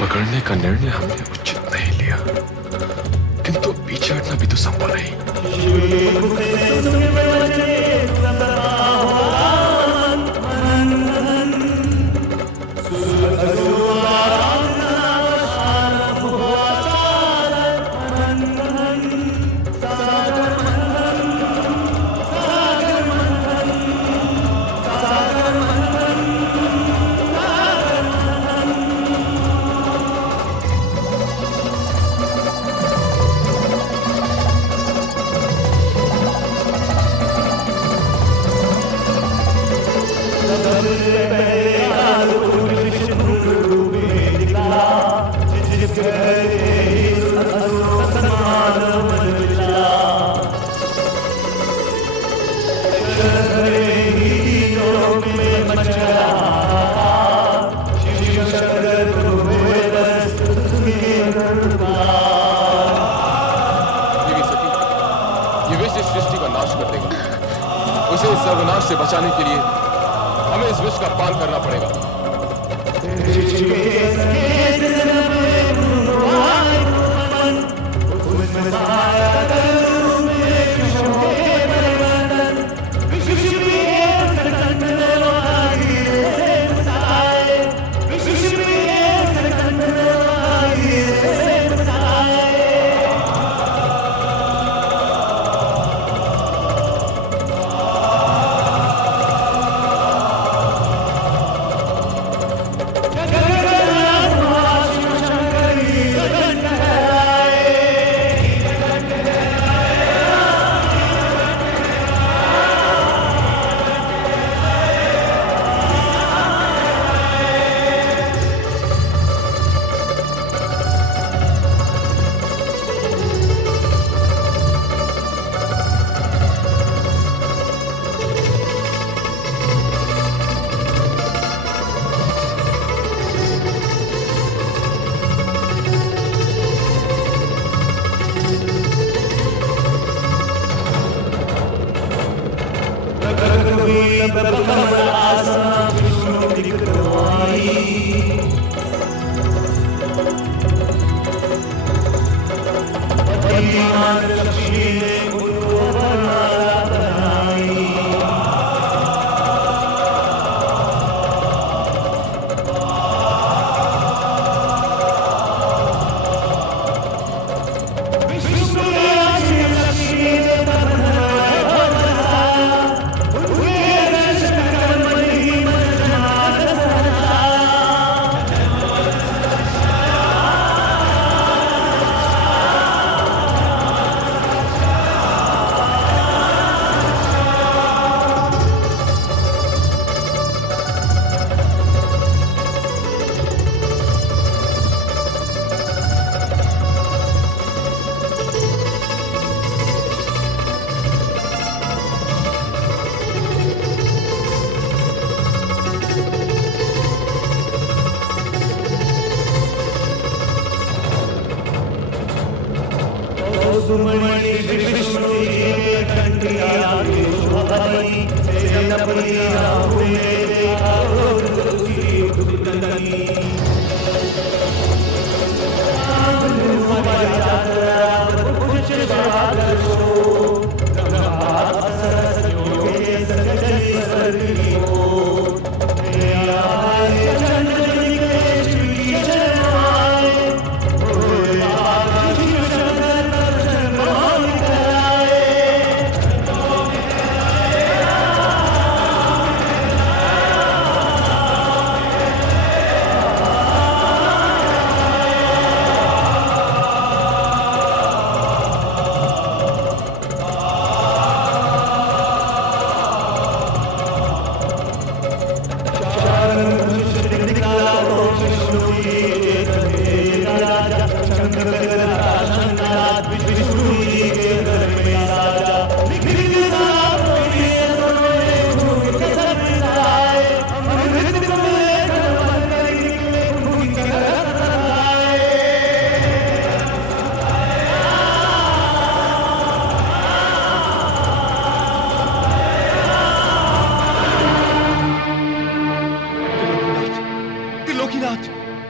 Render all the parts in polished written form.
पकड़ने का निर्णय हमने उचित नहीं लिया, किंतु पीछे हटना भी तो संभव नहीं। उसे इस सर्वनाश से बचाने के लिए हमें इस विष का पान करना पड़ेगा।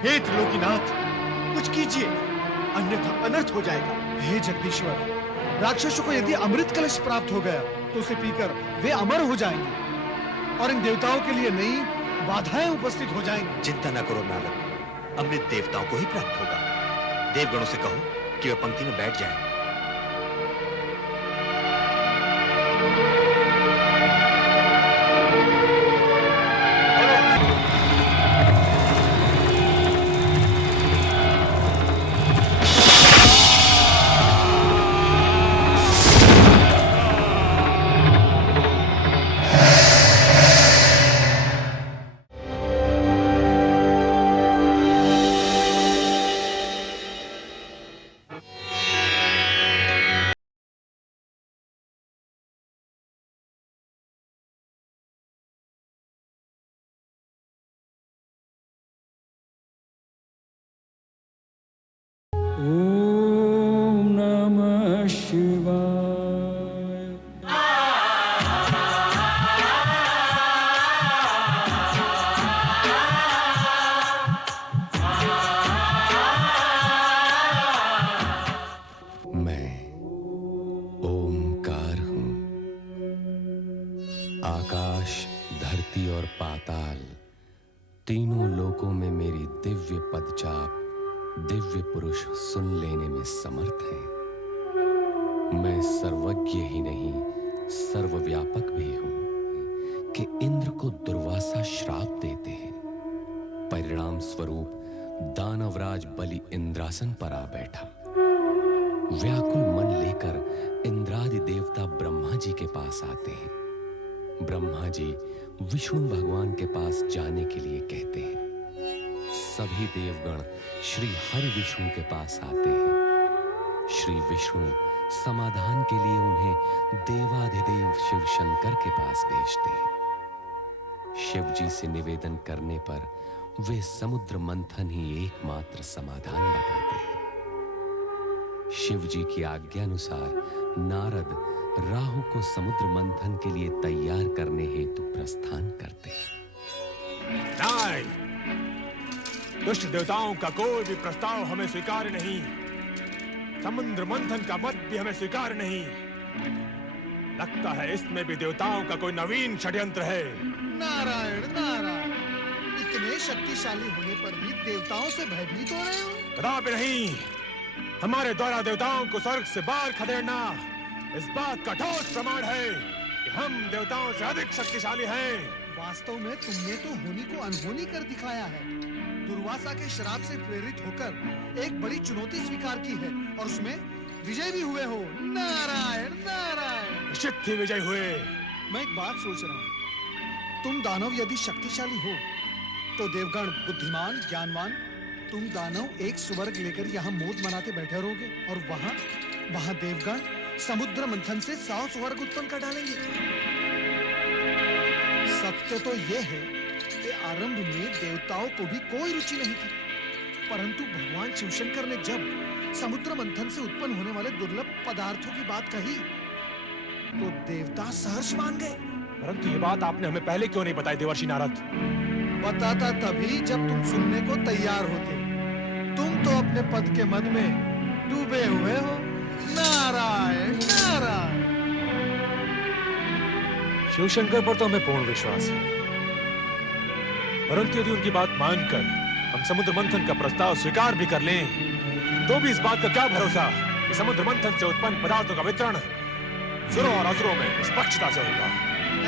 हे त्रिलोकीनाथ, कुछ कीजिए, अन्यथा अनर्थ हो जाएगा। हे जगदीश्वर, राक्षसों को यदि अमृत कलश प्राप्त हो गया तो उसे पीकर वे अमर हो जाएंगे और इन देवताओं के लिए नई बाधाएं उपस्थित हो जाएंगी। चिंता न करो नारद, अमृत देवताओं को ही प्राप्त होगा। देवगणों से कहो कि वे पंक्ति में बैठ जाएं। ओम नमः शिवाय। मैं ओमकार हूं। आकाश, धरती और पाताल तीनों लोकों में मेरी दिव्य पदचाप दिव्य पुरुष सुन लेने में समर्थ है। मैं सर्वज्ञ ही नहीं, सर्वव्यापक भी हूं कि इंद्र को दुर्वासा श्राप देते हैं। परिणाम स्वरूप दानवराज बलि इंद्रासन पर आ बैठा। व्याकुल मन लेकर इंद्रादि देवता ब्रह्मा जी के पास आते हैं। ब्रह्मा जी विष्णु भगवान के पास जाने के लिए कहते हैं। सभी देवगण श्री हरि विष्णु के पास आते हैं। श्री विष्णु समाधान के लिए उन्हें देवाधिदेव शिव शंकर के पास भेजते हैं। शिव जी से निवेदन करने पर वे समुद्र मंथन ही एकमात्र समाधान बताते हैं। शिव जी की आज्ञानुसार नारद राहु को समुद्र मंथन के लिए तैयार करने हेतु प्रस्थान करते हैं। नहीं, दुष्ट देवताओं का कोई भी प्रस्ताव हमें स्वीकार नहीं। समुद्र मंथन का मत भी हमें स्वीकार नहीं। लगता है इसमें भी देवताओं का कोई नवीन षड्यंत्र है। नारायण नारायण, इतने शक्तिशाली होने पर भी देवताओं से भयभीत हो रहे हो? कदापि नहीं। हमारे द्वारा देवताओं को स्वर्ग से बाहर खदेड़ना इस बात का ठोस प्रमाण है कि हम देवताओं से अधिक शक्तिशाली हैं। वास्तव में तुमने तो होनी को अनहोनी कर दिखाया है। दुर्वासा के श्राप से प्रेरित होकर एक बड़ी चुनौती स्वीकार की है और उसमें विजय भी हुए हो। नारायण नारायण, निश्चित ही विजय हुए। मैं एक बात सोच रहा हूँ, तुम दानव यदि शक्तिशाली हो तो देवगण बुद्धिमान ज्ञानवान, तुम दानव एक स्वर्ग लेकर यहाँ मौज मनाते बैठे रहोगे और वहाँ देवगण समुद्र मंथन से 100 स्वर्ग उत्पन्न कर डालेंगे। सत्य तो यह है कि आरंभ में देवताओं को भी कोई रुचि नहीं थी, परंतु भगवान शिवशंकर ने जब समुद्र मंथन से उत्पन्न होने वाले दुर्लभ पदार्थों की बात कही तो देवता सहर्ष मान गए। परंतु ये बात आपने हमें पहले क्यों नहीं बताई देवर्षि नारद? बताता तभी जब तुम सुनने को तैयार होते। तुम तो अपने पद के मद में डूबे हुए हो। नारायण नारायण। शिवशंकर पर तो हमें पूर्ण विश्वास है, परंतु यदि उनकी बात मानकर हम समुद्र मंथन का प्रस्ताव स्वीकार भी कर लें, तो भी इस बात का क्या भरोसा कि समुद्र मंथन से उत्पन्न पदार्थों का वितरण सुरों और असुरों में निष्पक्षता से होगा।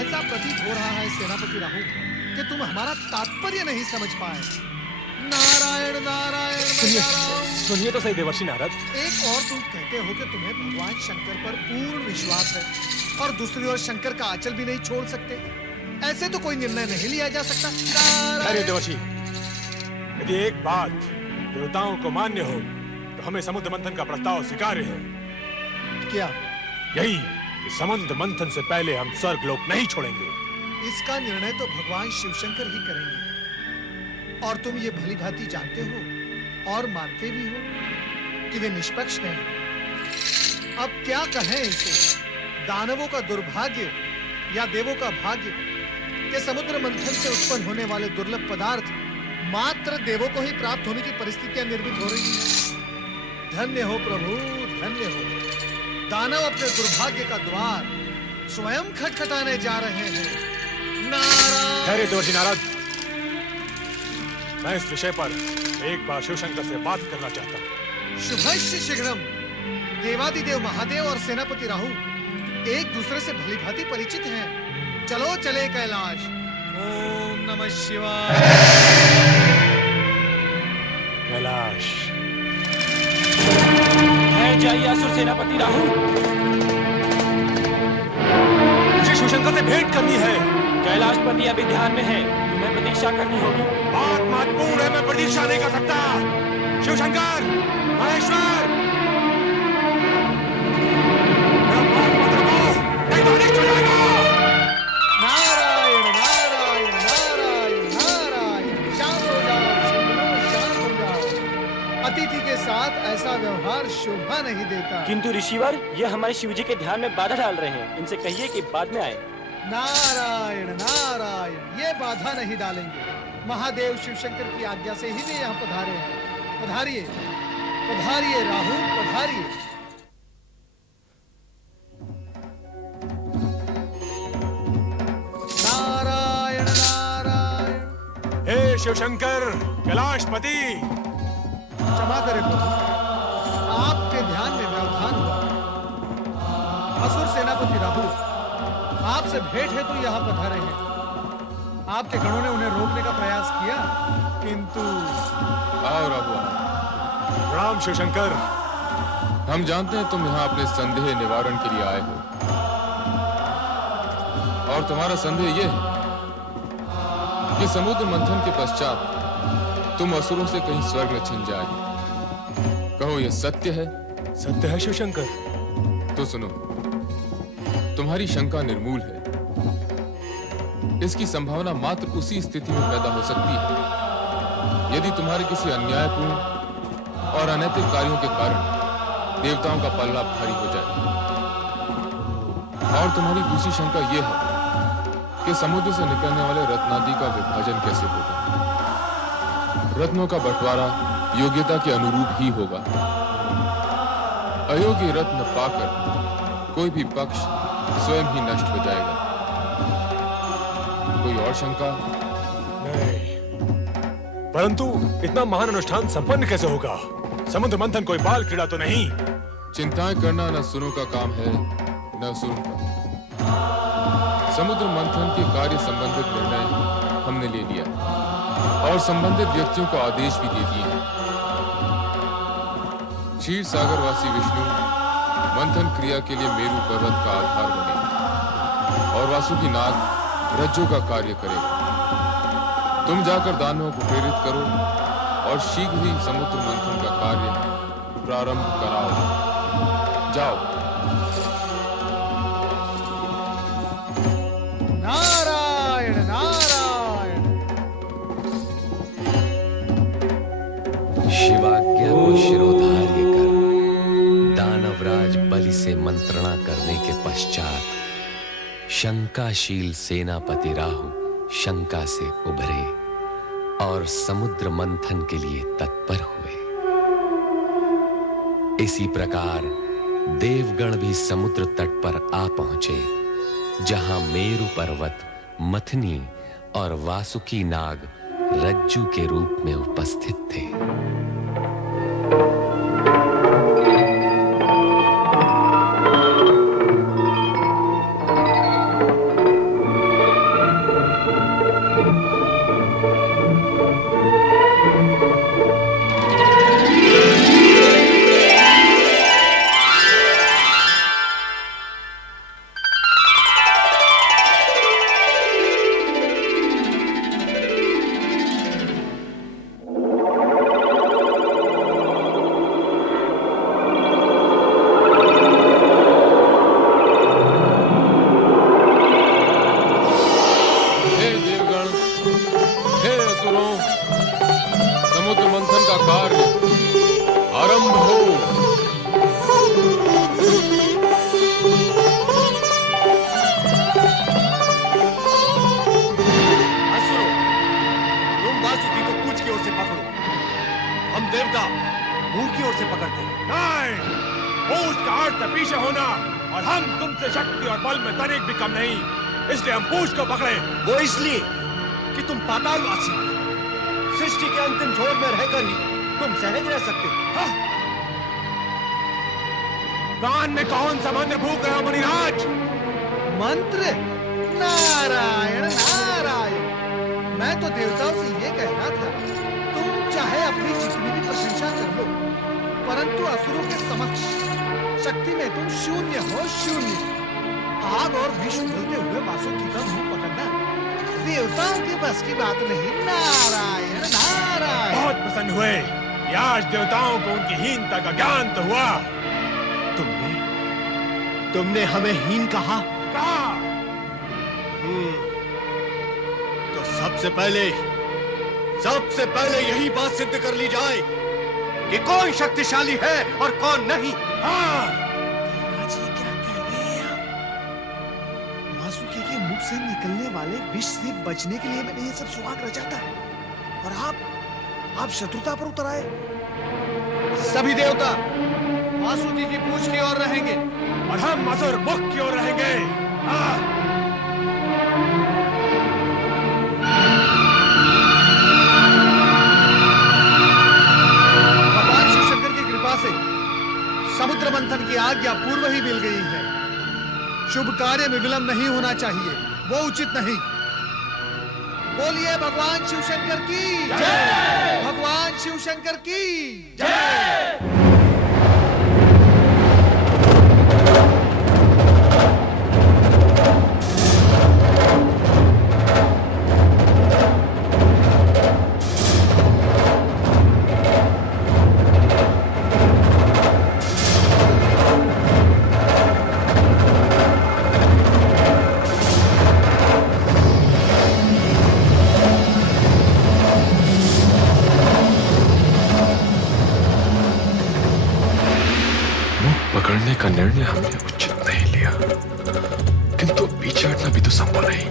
ऐसा प्रतीत हो रहा है सेनापति राहु कि तुम हमारा तात्पर्य नहीं समझ पाए। नारायण नारायण। सुनिए तो सही देवर्षि नारद। एक और तुम कहते हो कि तुम्हें भगवान शंकर पर पूर्ण विश्वास है और दूसरी ओर शंकर का आंचल भी नहीं छोड़ सकते। ऐसे तो कोई निर्णय नहीं लिया जा सकता। अरे देवर्षि, यदि एक बात देवताओं को मान्य हो तो हमें समुद्र मंथन का प्रस्ताव स्वीकार्य है। क्या? यही कि समुद्र मंथन से पहले हम स्वर्ग लोक नहीं छोड़ेंगे। इसका निर्णय तो भगवान शिवशंकर ही करेंगे और तुम ये भली भांति जानते हो और मानते भी हो कि वे निष्पक्ष हैं। अब क्या कहें इसे, दानवों का दुर्भाग्य या देवों का भाग्य कि समुद्र मंथन से उत्पन्न होने वाले दुर्लभ पदार्थ मात्र देवों को ही प्राप्त होने की परिस्थितियां निर्मित हो रही हैं। धन्य हो प्रभु, धन्य हो। दानव अपने दुर्भाग्य का द्वार स्वयं खटखटाने जा रहे हैं। नारायण। ठहरे देवर्षि नारद, मैं इस विषय पर एक बार शिवशंकर से बात करना चाहता हूँ। शुभस्य शीघ्रम। देवादिदेव महादेव और सेनापति राहु एक दूसरे से भली भांति परिचित हैं। चलो चले कैलाश। ओम नमः शिवाय। कैलाश। है जाइए असुर सेनापति राहु। मुझे शिवशंकर से भेंट करनी है। कैलाशपति अभी ध्यान में है, तुम्हें प्रतीक्षा करनी होगी। बात महत्वपूर्ण है, मैं प्रतीक्षा नहीं कर सकता। शिवशंकर, महेश्वर, मेरा बात मत रोको, नहीं तो अनिष्ट हो जाएगा। नारायण नारायण नारायण नारायण। शांत हो जाओ शिवगुरु, शांत हो जाओ। अतिथि के साथ ऐसा व्यवहार शोभा नहीं देता। किंतु ऋषिवर, ये हमारे शिवजी के ध्यान में बाधा डाल रहे हैं, इनसे कहिए कि बाद में आए। नारायण नारायण, ये बाधा नहीं डालेंगे। महादेव शिवशंकर की आज्ञा से ही वे यहाँ पधारे हैं। पधारिए पधारिए राहु, पधारिए। नारायण नारायण। हे शिवशंकर, कैलाशपति, क्षमा करें प्रभु, आपके ध्यान में व्यवधान हुआ। असुर सेनापति राहु आपसे भेंट हेतु यहाँ पधारे हैं। आपके गणों ने उन्हें रोकने का प्रयास किया, किंतु आओ राहुआ, राम शिवशंकर। हम जानते हैं तुम यहाँ अपने संदेह निवारण के लिए आए हो, और तुम्हारा संदेह यह है कि समुद्र मंथन के पश्चात तुम असुरों से कहीं स्वर्ग न छिन जाए। कहो यह सत्य है? सत्य है शिवशंकर। तो सुनो, तुम्हारी शंका निर्मूल है। इसकी संभावना मात्र उसी स्थिति में पैदा हो सकती है यदि तुम्हारे किसी अन्यायपूर्ण और अनैतिक कार्यों के कारण देवताओं का पल्ला भारी हो जाए। और तुम्हारी दूसरी शंका यह है कि समुद्र से निकलने वाले रत्नादि का विभाजन कैसे होगा। रत्नों का बंटवारा योग्यता के अनुरूप ही होगा। अयोग्य रत्न पाकर कोई भी पक्ष स्वयं ही नष्ट हो जाएगा। कोई और शंका? नहीं, परंतु इतना महान अनुष्ठान संपन्न कैसे होगा? समुद्र मंथन कोई बाल क्रीड़ा तो नहीं। चिंताएं करना न सुरों का काम है, न असुरों का। समुद्र मंथन के कार्य संबंधित निर्णय हमने ले लिया और संबंधित व्यक्तियों को आदेश भी दे दिए हैं। क्षीर सागरवासी विष्णु मंथन क्रिया के लिए मेरु पर्वत का आधार बने और वासुकी नाग रज्जु का कार्य करेगा। तुम जाकर दानवों को प्रेरित करो और शीघ्र ही समुद्र मंथन का कार्य प्रारंभ कराओ। जाओ। नारायण नारायण। शिवाज्ञा को शिरोधार्य कर दानवराज बलि से मंत्रणा करने के पश्चात शंकाशील सेनापति राहु शंका से उभरे और समुद्र मंथन के लिए तत्पर हुए। इसी प्रकार देवगण भी समुद्र तट पर आ पहुंचे, जहां मेरु पर्वत मथनी और वासुकी नाग रज्जु के रूप में उपस्थित थे। पकड़ो। हम देवता मुंह की ओर से पकड़ते हैं। नहीं, पूछ का अर्थ है पीछे होना, और हम तुमसे शक्ति और बल में तनिक भी कम नहीं, इसलिए हम पूछ को पकड़े। वो इसलिए कि तुम पातालवासी हो। सृष्टि के अंतिम छोर में रहकर ही तुम सहज रह सकते हो। हाँ? कान में कौन सा मंत्र फूक रहे हो मुनिराज? मंत्र? नारायण नारायण, मैं तो देवताओं से ये कहना था, तुम चाहे अपनी जितनी भी प्रशंसा कर लो, परंतु असुरों के समक्ष शक्ति में तुम शून्य हो, शून्य। आग और विष उगलते हुए वासुकी का मुंह पकड़ना देवताओं के बस की बात नहीं। नारायण नारायण। बहुत प्रसन्न हुए कि आज देवताओं को उनकी हीनता का ज्ञान तो हुआ। तुमने हमें हीन कहा? कहा। तो सबसे पहले यही बात सिद्ध कर ली जाए कि कौन शक्तिशाली है और कौन नहीं। हाँ। देवराज ये क्या कह रहे हैं आप? वासुकी के मुख से निकलने वाले विष से बचने के लिए मैंने ये सब सुहाग रचा था, और आप शत्रुता पर उतर आए। सभी देवता वासुकी की पूछ की ओर रहेंगे, और हम असुर मुख की ओर रहेंगे। हाँ। भगवान शिव शंकर की कृपा से समुद्र मंथन की आज्ञा पूर्व ही मिल गई है। शुभ कार्य में विलंब नहीं होना चाहिए, वो उचित नहीं। बोलिए भगवान शिव शंकर की जय। भगवान शिव शंकर की जय। पकड़ने का निर्णय हमने उचित नहीं लिया, किंतु पीछे हटना भी तो संभव नहीं।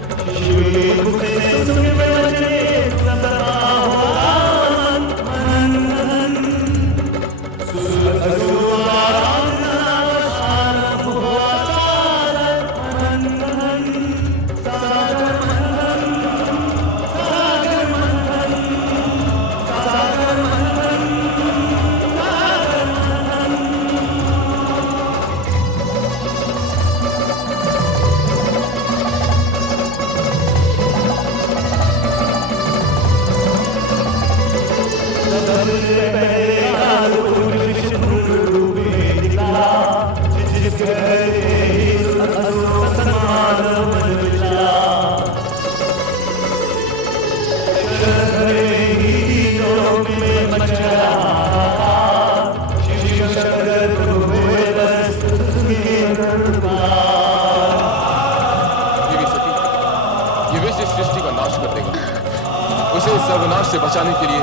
उसे इस सर्वनाश से बचाने के लिए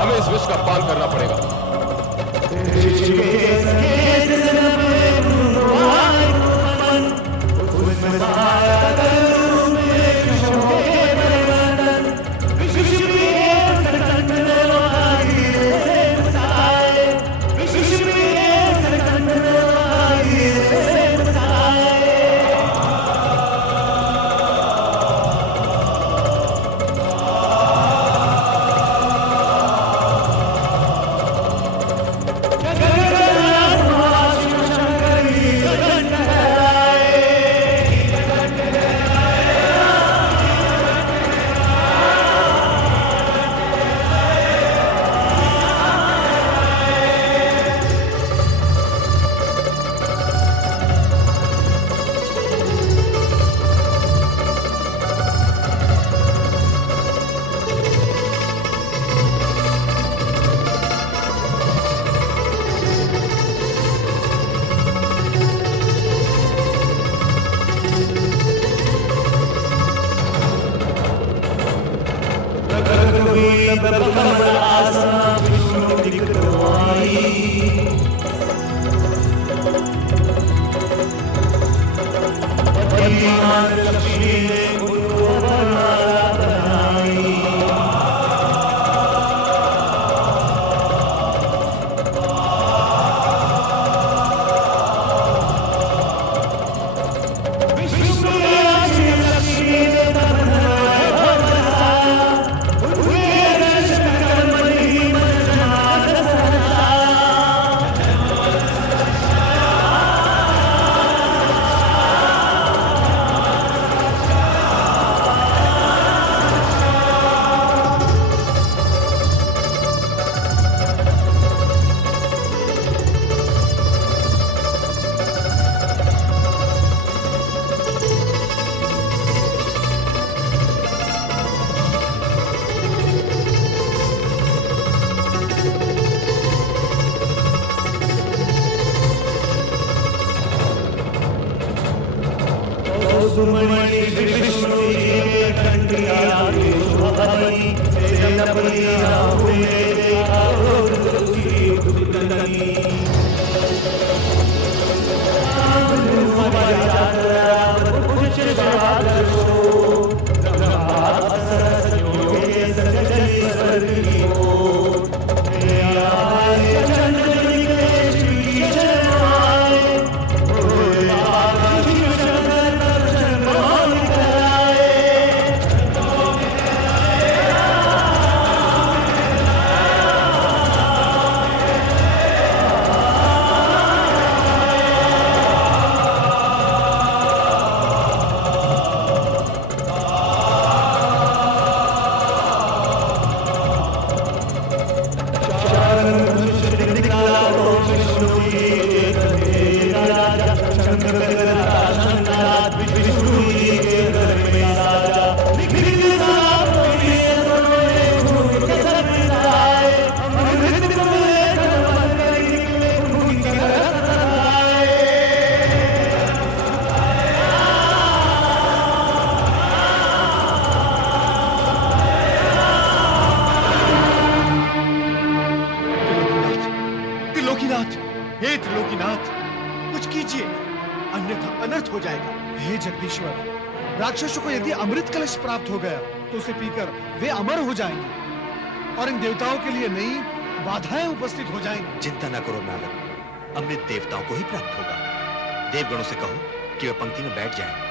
हमें इस विष का पान करना पड़ेगा। त्रिलोकीनाथ, हे त्रिलोकीनाथ, कुछ कीजिए, अन्यथा अनर्थ हो जाएगा। हे जगदीश्वर, राक्षसों को यदि अमृत कलश प्राप्त हो गया तो उसे पीकर वे अमर हो जाएंगे और इन देवताओं के लिए नई बाधाएं उपस्थित हो जाएंगी। चिंता न करो नारद, अमृत देवताओं को ही प्राप्त होगा। देवगणों से कहो कि वे पंक्ति में बैठ जाएं।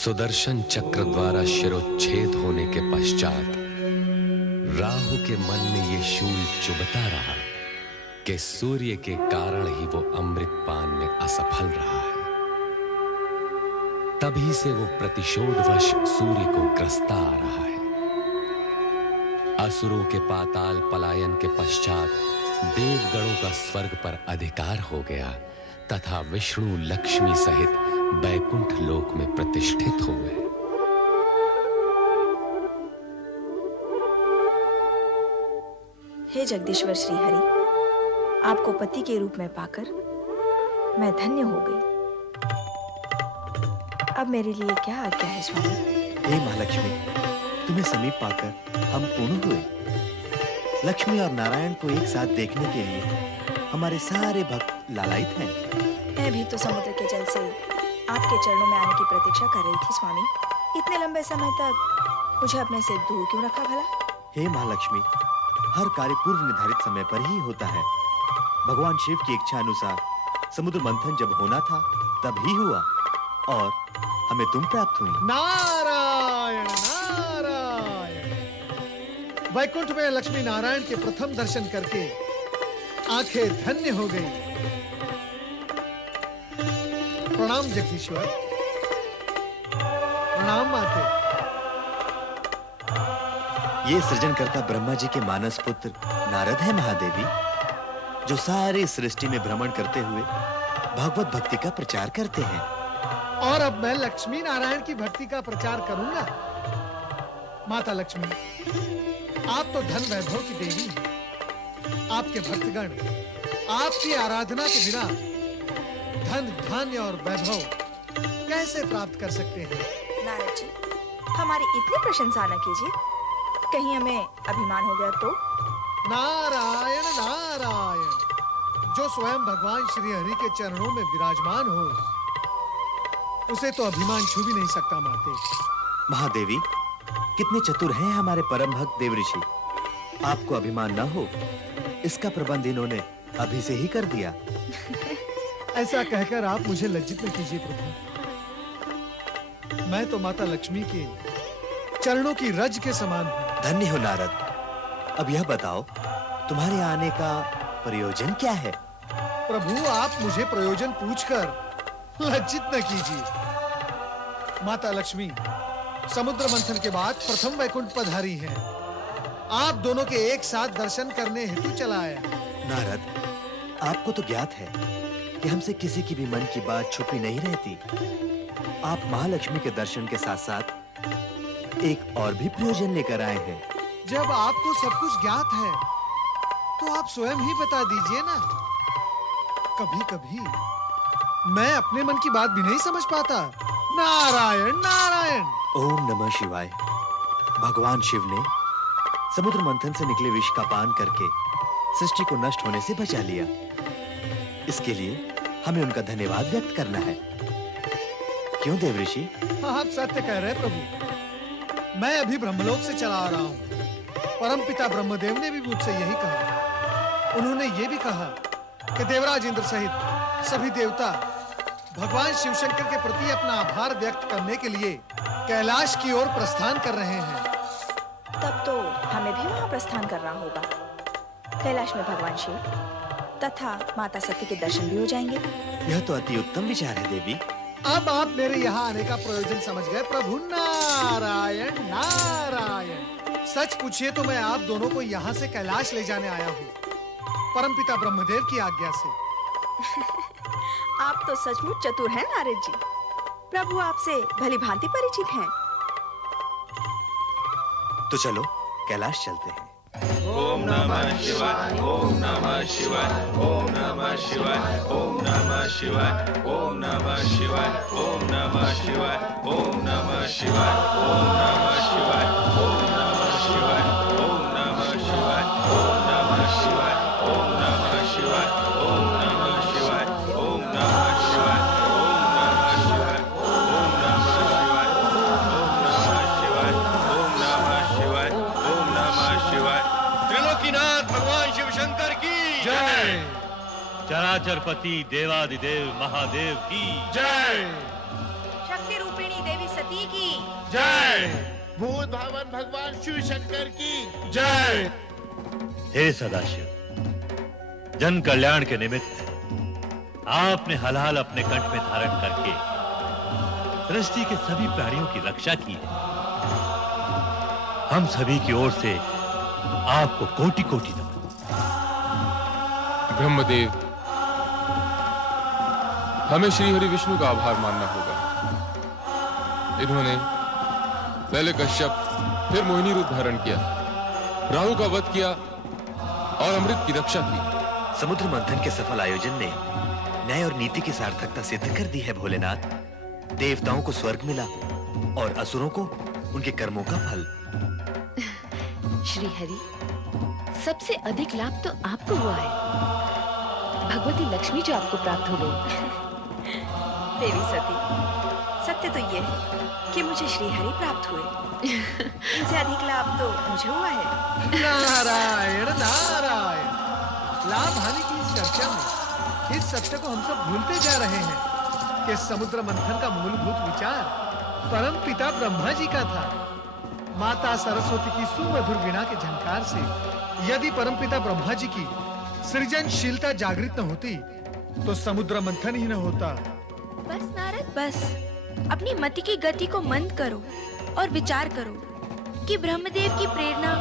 सुदर्शन चक्र द्वारा शिरोच्छेद होने के पश्चात राहु के मन में ये शूल चुभता रहा कि सूर्य के कारण ही वो अमृत पान में असफल रहा है। तभी से वो प्रतिशोधवश सूर्य को ग्रसता आ रहा है। असुरों के पाताल पलायन के पश्चात देवगणों का स्वर्ग पर अधिकार हो गया तथा विष्णु लक्ष्मी सहित बैकुंठ लोक में प्रतिष्ठित हुए। हे जगदीश्वर श्री हरि, आपको पति के रूप में पाकर मैं धन्य हो गई। अब मेरे लिए क्या आज्ञा है स्वामी? हे महालक्ष्मी, तुम्हें समीप पाकर हम पूर्ण हुए। लक्ष्मी और नारायण को एक साथ देखने के लिए हमारे सारे भक्त लालायित हैं। मैं भी तो समुद्र के जल से आपके चरणों में आने की प्रतीक्षा कर रही थी स्वामी। इतने लंबे समय तक मुझे अपने से दूर क्यों रखा भला? हे महालक्ष्मी, हर कार्य पूर्व निर्धारित समय पर ही होता है। भगवान शिव की इच्छा अनुसार समुद्र मंथन जब होना था तब ही हुआ और हमें तुम प्राप्त हुई। नारायण नारायण। वैकुंठ में लक्ष्मी नारायण के प्रथम दर्शन करके आंखें धन्य हो गई। प्रणाम जगदीश्वर, प्रणाम माते। ये सृजनकर्ता ब्रह्मा जी के मानस पुत्र नारद है महादेवी, जो सारी सृष्टि में भ्रमण करते हुए भगवत भक्ति का प्रचार करते हैं। और अब मैं लक्ष्मी नारायण की भक्ति का प्रचार करूंगा। माता लक्ष्मी, आप तो धन वैभव की देवी हैं। आपके भक्तगण आपकी आराधना के बिना धन धान्य और वैभव कैसे प्राप्त कर सकते हैं? नारद जी, हमारी इतनी प्रशंसा न कीजिए, कहीं हमें अभिमान हो गया तो? नारायण नारायण। जो स्वयं भगवान श्री हरि के चरणों में विराजमान हो, उसे तो अभिमान छू भी नहीं सकता माते। महादेवी, कितने चतुर हैं हमारे परम भक्त देवऋषि। आपको अभिमान न हो, इसका प्रबंध इन्होंने अभी से ही कर दिया। ऐसा कहकर आप मुझे लज्जित न कीजिए प्रभु। मैं तो माता लक्ष्मी के चरणों की रज के समान हूँ। धन्य हो नारद। अब यह बताओ, तुम्हारे आने का प्रयोजन क्या है? प्रभु, आप मुझे प्रयोजन पूछकर लज्जित न कीजिए। माता लक्ष्मी समुद्र मंथन के बाद प्रथम वैकुंठ पधारी हैं आप दोनों के एक साथ दर्शन करने हेतु चला आया। नारद, आपको तो ज्ञात है कि हमसे किसी की भी मन की बात छुपी नहीं रहती। आप महालक्ष्मी के दर्शन के साथ साथ एक और भी प्रयोजन लेकर आए हैं। जब आपको सब कुछ ज्ञात है तो आप स्वयं ही बता दीजिए ना। कभी कभी मैं अपने मन की बात भी नहीं समझ पाता। नारायण नारायण। ओम नमः शिवाय। भगवान शिव ने समुद्र मंथन से निकले विष का पान करके सृष्टि को नष्ट होने से बचा लिया। इसके लिए हमें उनका धन्यवाद व्यक्त करना है। क्यों देवऋषि? आप सत्य कह रहे हैं प्रभु। मैं अभी ब्रह्मलोक से चला आ रहा हूँ। परमपिता ब्रह्मदेव ने भी मुझसे यही कहा। उन्होंने ये भी कहा कि देवराज इंद्र सहित सभी देवता भगवान शिव शंकर के प्रति अपना आभार व्यक्त करने के लिए कैलाश की ओर प्रस्थान कर रहे हैं। तब तो हमें भी वहाँ प्रस्थान करना होगा। कैलाश में भगवान शिव तथा माता सती के दर्शन भी हो जाएंगे। यह तो अति उत्तम विचार है देवी। अब आप मेरे यहाँ आने का प्रयोजन समझ गए प्रभु। नारायण नारायण। सच पूछिए तो मैं आप दोनों को यहाँ से कैलाश ले जाने आया हूँ, परमपिता ब्रह्मदेव की आज्ञा से। आप तो सचमुच चतुर हैं नारद जी। प्रभु आपसे भली भांति परिचित हैं। तो चलो कैलाश चलते हैं। ओम नमः शिवाय, ओम नमः शिवाय, ओम नमः शिवाय, ओम नमः शिवाय, ओम नमः शिवाय, ओम नमः शिवाय, ओम नमः शिवाय, ओम नमः शिवाय, ओम नमः शिवाय, ओम नमः शिवाय, ओम नमः शिवाय, ओम नमः शिवाय, ओम नमः शिवाय, ओम नमः शिवाय, ओम नमः शिवाय, ओम नमः शिवाय, ओम नमः शिवाय, ओम नमः शिवाय। त्रिलोकीनाथ भगवान शिव शंकर की जय। चराचरपति देवादिदेव महादेव की जय शक्ति रूपिणी देवी सती की जय। भूत भावन भगवान शिव शंकर की जय। हे सदाशिव, जन कल्याण के निमित्त आपने हलाल अपने कंठ में धारण करके सृष्टि के सभी प्राणियों की रक्षा की है। हम सभी की ओर से आपको कोटि कोटि नमन। ब्रह्मदेव, हमें श्री हरि विष्णु का आभार मानना होगा। इन्होंने पहले कश्यप फिर मोहिनी रूप धारण किया, राहु का वध किया और अमृत की रक्षा की। समुद्र मंथन के सफल आयोजन ने न्याय और नीति की सार्थकता सिद्ध कर दी है भोलेनाथ। देवताओं को स्वर्ग मिला और असुरों को उनके कर्मों का फल। श्री हरि, सबसे अधिक लाभ तो आपको हुआ है। भगवती लक्ष्मी जो आपको प्राप्त हो गई। देवी सती, सत्य तो ये है कि मुझे श्री हरि प्राप्त हुए। इनसे अधिक लाभ तो मुझे हुआ है। नारायण नारायण। लाभ हानि की इस चर्चा में इस सत्य को हम सब भूलते जा रहे हैं कि समुद्र मंथन का मूलभूत विचार परम पिता ब्रह्मा जी का था। माता सरस्वती की सुमधुर वीणा के झंकार से यदि परमपिता ब्रह्मा जी की सृजनशीलता जागृत न होती तो समुद्र मंथन ही न होता। बस नारद, बस अपनी मति की गति को मंद करो और विचार करो कि ब्रह्मदेव की प्रेरणा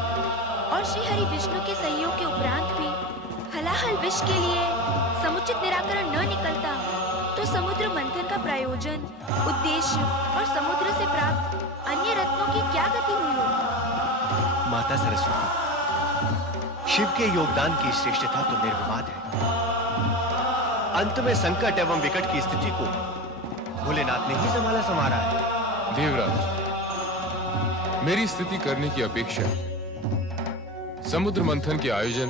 और श्री हरि विष्णु के सहयोग के उपरांत भी हलाहल विष के लिए समुचित निराकरण न निकलता तो समुद्र मंथन का प्रयोजन, उद्देश्य और समुद्र से प्राप्त अन्य रत्नों की क्या गति हुई होगी? माता सरस्वती, शिव के योगदान की श्रेष्ठता तो निर्विवाद है। अंत में संकट एवं विकट की स्थिति को भोलेनाथ ने ही संभाला है। देवराज, मेरी स्तुति करने की अपेक्षा समुद्र मंथन के आयोजन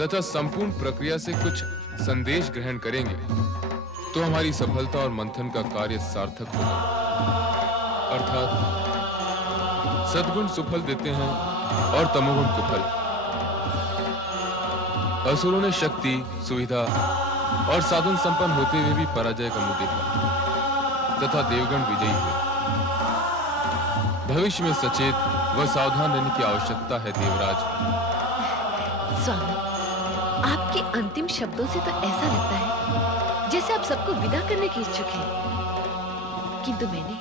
तथा संपूर्ण प्रक्रिया से कुछ संदेश ग्रहण करेंगे तो हमारी सफलता और मंथन का कार्य सार्थक होगा। अर्थात सद्गुण सुफल देते हैं और तमोगुण कुफल। असुरों ने शक्ति, सुविधा और साधन संपन्न होते हुए भी पराजय का मुंह देखा तथा देवगण विजयी हुए। भविष्य में सचेत व सावधान रहने की आवश्यकता है देवराज। स्वामी, आपके अंतिम शब्दों से तो ऐसा लगता है जैसे आप सबको विदा करने की इच्छुक हैं। किंतु मैंने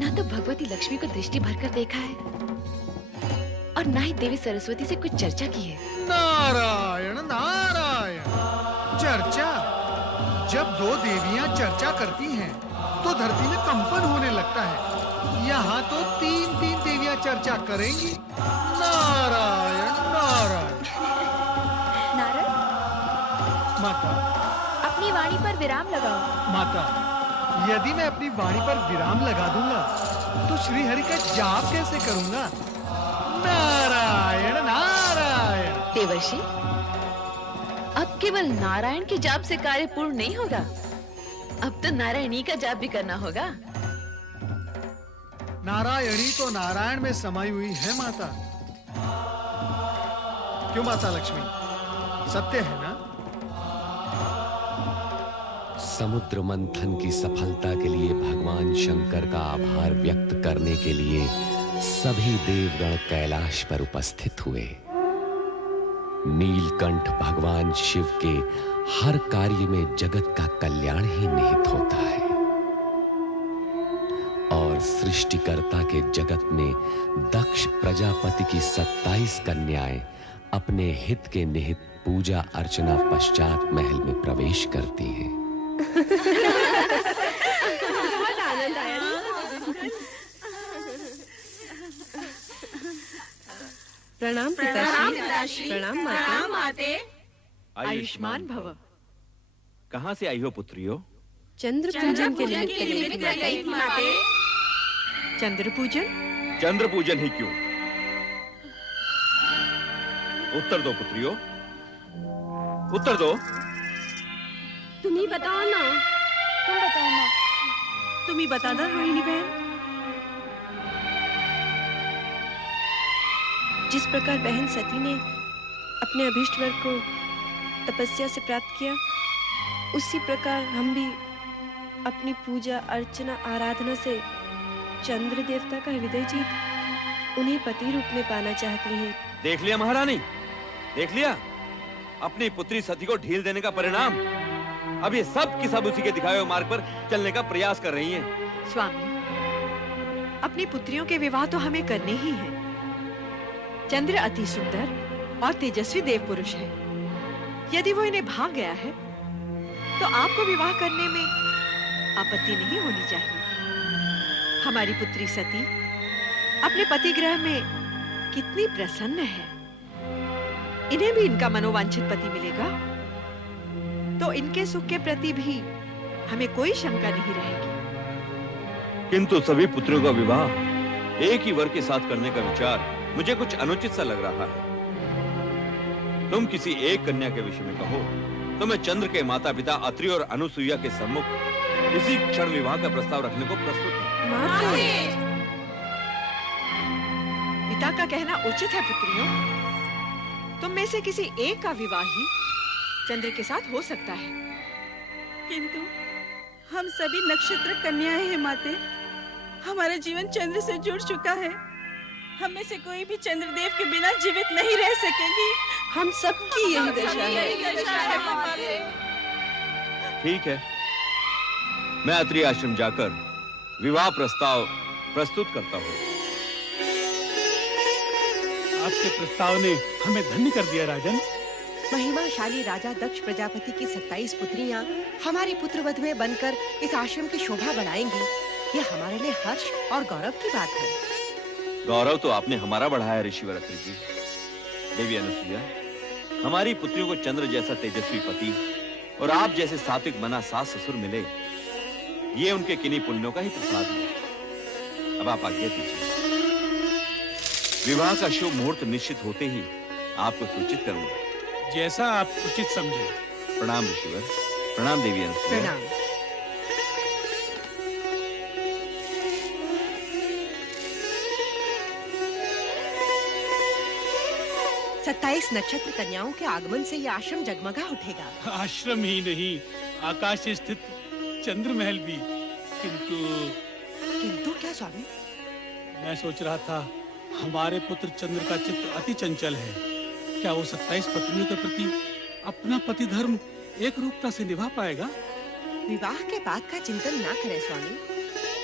ना तो भगवती लक्ष्मी को दृष्टि भरकर देखा है और ना ही देवी सरस्वती से कुछ चर्चा की है। नारायण नारायण। चर्चा? जब दो देवियां चर्चा करती हैं तो धरती में कंपन होने लगता है। यहाँ तो तीन देवियां चर्चा करेंगी। नारायण नारायण। नारद, माता, अपनी वाणी पर विराम लगाओ। माता, यदि मैं अपनी वाणी पर विराम लगा दूंगा तो श्री हरि का जाप कैसे करूंगा? नारायण नारायण। देवर्षि, अब केवल नारायण के जाप से कार्य पूर्ण नहीं होगा, अब तो नारायणी का जाप भी करना होगा। नारायणी तो नारायण में समाई हुई है माता। क्यों माता लक्ष्मी, सत्य है ना? समुद्र मंथन की सफलता के लिए भगवान शंकर का आभार व्यक्त करने के लिए सभी देवगण कैलाश पर उपस्थित हुए। नीलकंठ भगवान शिव के हर कार्य में जगत का कल्याण ही निहित होता है और सृष्टिकर्ता के जगत में दक्ष प्रजापति की 27 कन्याएं अपने हित के निहित पूजा अर्चना पश्चात महल में प्रवेश करती हैं। आनंद आया। प्रणाम पिताश्री। प्रणाम माते। आयुष्मान भव। कहाँ से आई हो पुत्रियों? चंद्र पूजन के निमित्त गई माते। चंद्र पूजन? चंद्र पूजन ही क्यों? उत्तर दो पुत्रियों, उत्तर दो। तुम ही बताओ ना। तुम बताओ ना। तुम ही बता दो रोहिणी बहन। जिस प्रकार बहन सती ने अपने अभीष्ट वर को तपस्या से प्राप्त किया, उसी प्रकार हम भी अपनी पूजा अर्चना आराधना से चंद्र देवता का हृदय जीत उन्हें पति रूप में पाना चाहती हैं। देख लिया महारानी, देख लिया अपनी पुत्री सती को ढील देने का परिणाम। अब ये सब की सब उसी के दिखाए हुए मार्ग पर चलने का प्रयास कर रही हैं। स्वामी, अपनी पुत्रियों के विवाह तो हमें करने ही हैं। चंद्र अति सुंदर और तेजस्वी देव पुरुष है। यदि वो इन्हें भाग गया है तो आपको विवाह करने में आपत्ति नहीं होनी चाहिए। हमारी पुत्री सती अपने पति गृह में कितनी प्रसन्न है। इन्हें भी इनका मनोवांछित पति मिलेगा तो इनके सुख के प्रति भी हमें कोई शंका नहीं रहेगी। किंतु सभी पुत्रियों का विवाह एक ही वर के साथ करने का विचार मुझे कुछ अनुचित सा लग रहा है। तुम किसी एक कन्या के विषय में कहो तो मैं चंद्र के माता पिता अत्रि और अनुसुईया के सम्मुख इसी क्षण विवाह का प्रस्ताव रखने को प्रस्तुत हूँ। पिता का कहना उचित है पुत्रियों। तुम में से किसी एक का विवाह ही चंद्र के साथ हो सकता है। किंतु हम सभी नक्षत्र कन्याएं हैं माते। हमारा जीवन चंद्र से जुड़ चुका है। हम में से कोई भी चंद्रदेव के बिना जीवित नहीं रह सकेगी। हम सबकी यही दशा है। ठीक है, मैं अत्रि आश्रम जाकर विवाह प्रस्ताव प्रस्तुत करता हूँ। आपके प्रस्ताव ने हमें धन्य कर दिया राजन। महिमाशाली राजा दक्ष प्रजापति की 27 पुत्रियां हमारी पुत्रवध में बनकर इस आश्रम की शोभा बढ़ाएंगी। ये हमारे लिए हर्ष और गौरव की बात है। गौरव तो आपने हमारा बढ़ाया ऋषिवर अत्रि जी। देवी अनुसुईया, हमारी पुत्रियों को चंद्र जैसा तेजस्वी पति और आप जैसे सात्विक मना सास ससुर मिले, ये उनके किन्हीं पुण्यों का ही प्रसाद है। अब आप आज्ञा दीजिए। विवाह का शुभ मुहूर्त निश्चित होते ही आपको सूचित करूंगा। जैसा आप उचित समझे। प्रणाम ऋषिवर। प्रणाम देवी अनुसुईया। प्रणाम। 27 नक्षत्र कन्याओं के आगमन से यह आश्रम जगमगा उठेगा। आश्रम ही नहीं, आकाश से स्थित चंद्र महल भी। किंतु क्या स्वामी? मैं सोच रहा था, हमारे पुत्र चंद्र का चित्त अति चंचल है। क्या वो 27 पत्नियों के प्रति अपना पति धर्म एक रूपता से निभा पाएगा? विवाह के बाद का चिंतन ना करें स्वामी।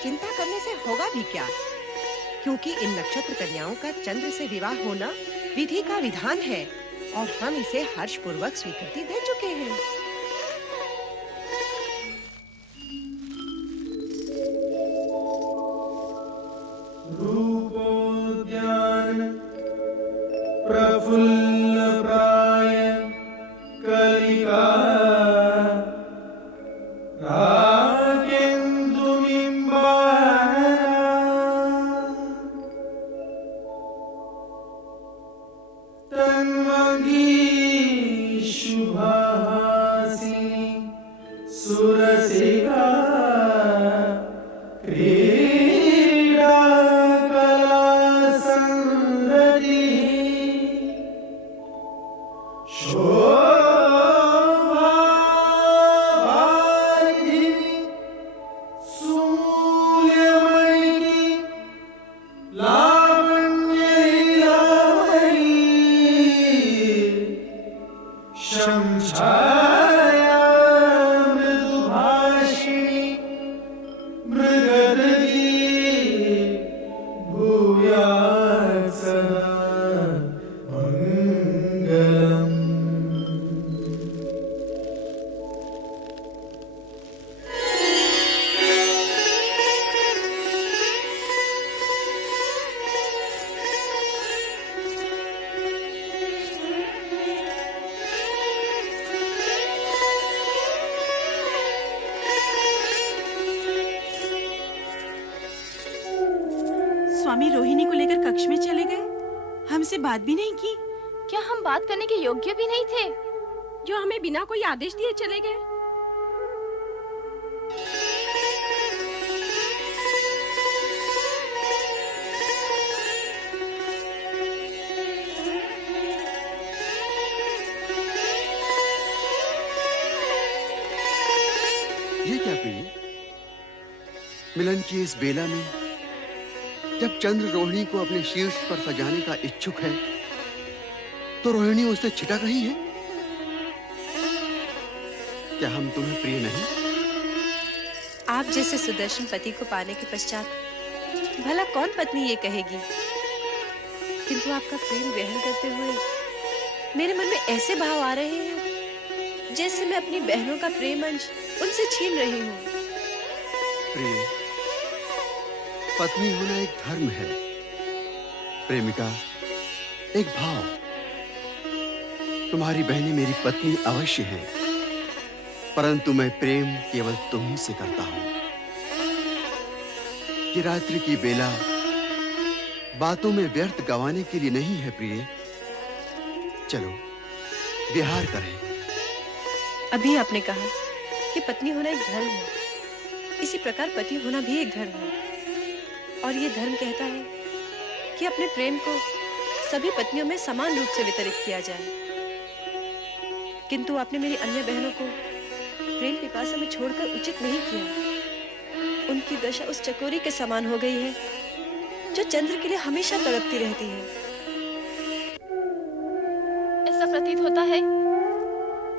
चिंता करने से होगा भी क्या? क्योंकि इन नक्षत्र कन्याओं का चंद्र से विवाह होना विधि का विधान है और हम इसे हर्षपूर्वक स्वीकृति दे चुके हैं। रूपोद्यान प्रफुल्ल प्राय कलिका स्वामी रोहिणी को लेकर कक्ष में चले गए, हमसे बात भी नहीं की। क्या हम बात करने के योग्य भी नहीं थे? जो हमें बिना कोई आदेश दिए चले गए। ये क्या प्रिय? मिलन की इस बेला में जब चंद्र रोहिणी को अपने शीर्ष पर सजाने का इच्छुक है, तो रोहिणी उससे छिटक रही है। क्या हम तुम्हें प्रिय नहीं? आप जैसे सुदर्शन पति को पाने के पश्चात भला कौन पत्नी ये कहेगी? किंतु आपका प्रेम ग्रहण करते हुए मेरे मन में ऐसे भाव आ रहे हैं जैसे मैं अपनी बहनों का प्रेम अंश उनसे छीन रही हूँ। प्रिय, पत्नी होना एक धर्म है, प्रेमिका एक भाव। तुम्हारी बहनें मेरी पत्नी अवश्य हैं, परंतु मैं प्रेम केवल तुम्ही से करता हूं। कि रात्रि की बेला बातों में व्यर्थ गंवाने के लिए नहीं है प्रिय। चलो विहार करें। अभी आपने कहा कि पत्नी होना एक धर्म है, इसी प्रकार पति होना भी एक धर्म है। और ये धर्म कहता है कि अपने प्रेम को सभी पत्नियों में समान रूप से वितरित किया जाए। किंतु आपने मेरी अन्य बहनों को प्रेम पिपासा में छोड़कर उचित नहीं किया। उनकी दशा उस चकोरी के समान हो गई है जो चंद्र के लिए हमेशा तड़पती रहती है। ऐसा प्रतीत होता है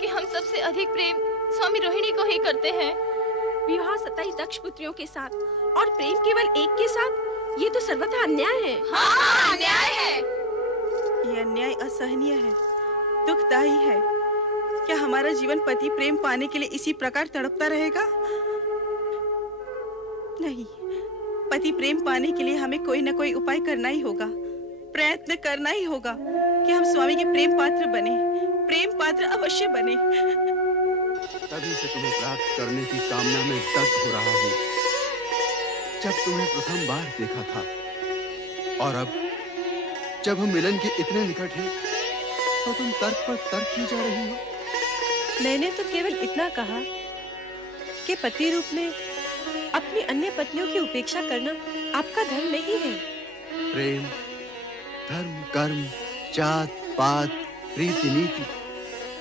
कि हम सबसे अधिक प्रेम स्वामी रोहिणी को ही करते हैं। विवाह 27 दक्ष पुत्रियों के साथ और प्रेम केवल एक के साथ, ये तो सर्वथा अन्याय है। हाँ, अन्याय है। ये अन्याय असहनीय है, दुखदायी है। क्या हमारा जीवन पति प्रेम पाने के लिए इसी प्रकार तड़पता रहेगा? नहीं, पति प्रेम पाने के लिए हमें कोई न कोई उपाय करना ही होगा, प्रयत्न करना ही होगा कि हम स्वामी के प्रेम पात्र बने, प्रेम पात्र अवश्य बने। तभी से तुम्हें प्राप्त करने की कामना में दग्ध हो रहा हूँ। जब तुम्हें प्रथम बार देखा था और अब जब हम मिलन के इतने निकट हैं, तो तुम तर्क पर तर्क की जा रही हो। मैंने तो केवल इतना कहा कि पति रूप में अपनी अन्य पत्नियों की उपेक्षा करना आपका धर्म नहीं है। प्रेम, धर्म, कर्म, जात, पात, रीति नीति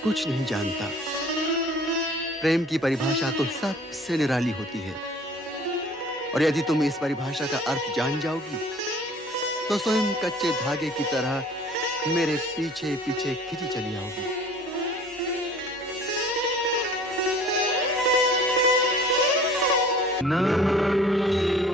कुछ नहीं जानता। प्रेम की परिभाषा तो सबसे निराली होती है, और यदि तुम इस परिभाषा का अर्थ जान जाओगी तो स्वयं कच्चे धागे की तरह मेरे पीछे पीछे खिंची चली आओगी। नमः